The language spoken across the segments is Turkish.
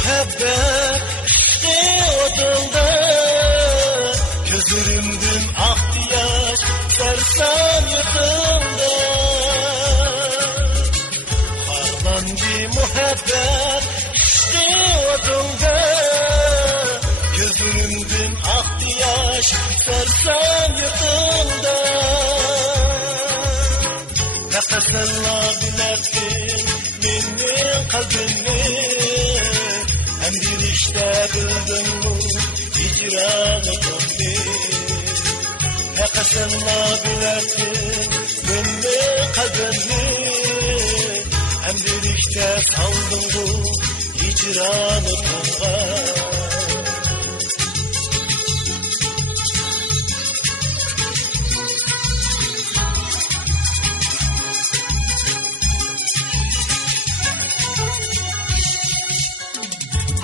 muhabbet işte odunda, gözlerimden aktı yaş sersem yatımda. Harlandı muhabbet işte odunda, gözlerimden aktı yaş sersem yatımda. Nefesenla bilettin benim kalbimi, hem bir işte bildin mi hicranı döndü. Nefesenla bilettin benim kalbimi, hem bir işte saldın bu hicranı döndü.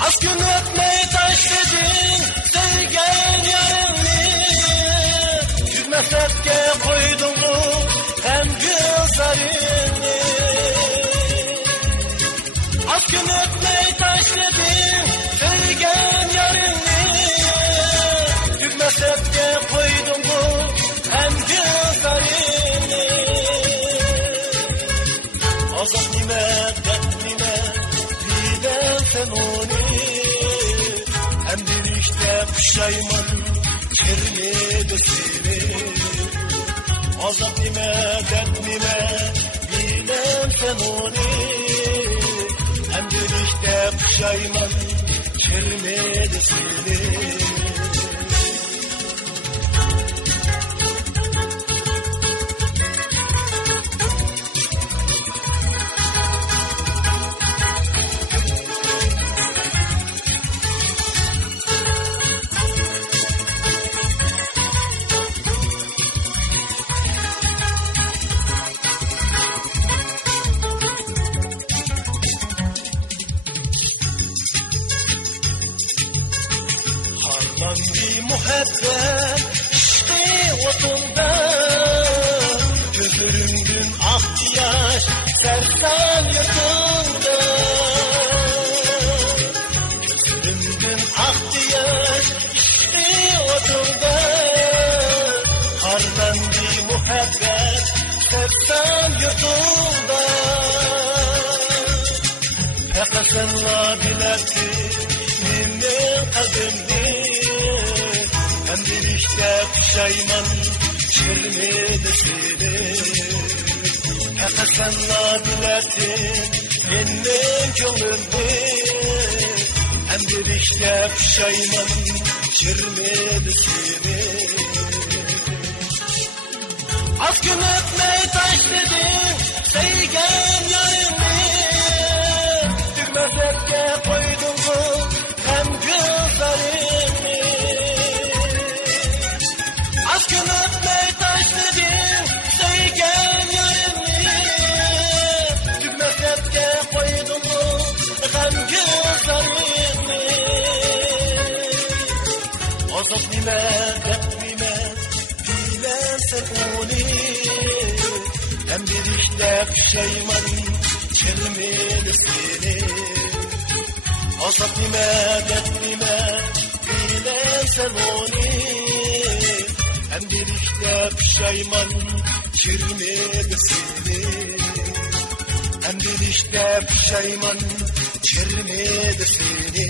Az gün öpmeyi taşladın sevgen yarını, hürmetke koydun bu hem gözlerini. Az gün öpmeyi taşladın sevgen yarını, hürmetke koydun bu hem gözlerini. Azap nimet, dert nimet, bilden sen onu, hem bir işte pişayman çirmedi seni. Azap nime, dert nime, bilem sen onu, hem bir işte pişayman çirmedi seni. Harlandı muhabbet işte odunda, gözlerimden aktı yaş sersem yatımda. Gözlerimden aktı yaş işte odunda, harlandı muhabbet sersem yatımda. Nefesenla bilettin benim kalbimde, hem bir işte pişayman çirmedi seni. Nefesenla bilettin benim gönlümde, hem bir işte pişayman çirmedi seni. Az gün öpmeyi taşladın sevgen yarını, tükmezlerke koydun bu hem gözlerini. Az gün öpmeyi taşladın sevgen yarını, tükmezlerke koydun bu hem gözlerini. Azap nime, dert nime, bilen sen onu, hem bir işte pişayman çirmedi seni. Azap nime, dert nime, bilen sen onu, hem bir işte pişayman çirmedi seni. Hem bir işte pişayman çirmedi seni.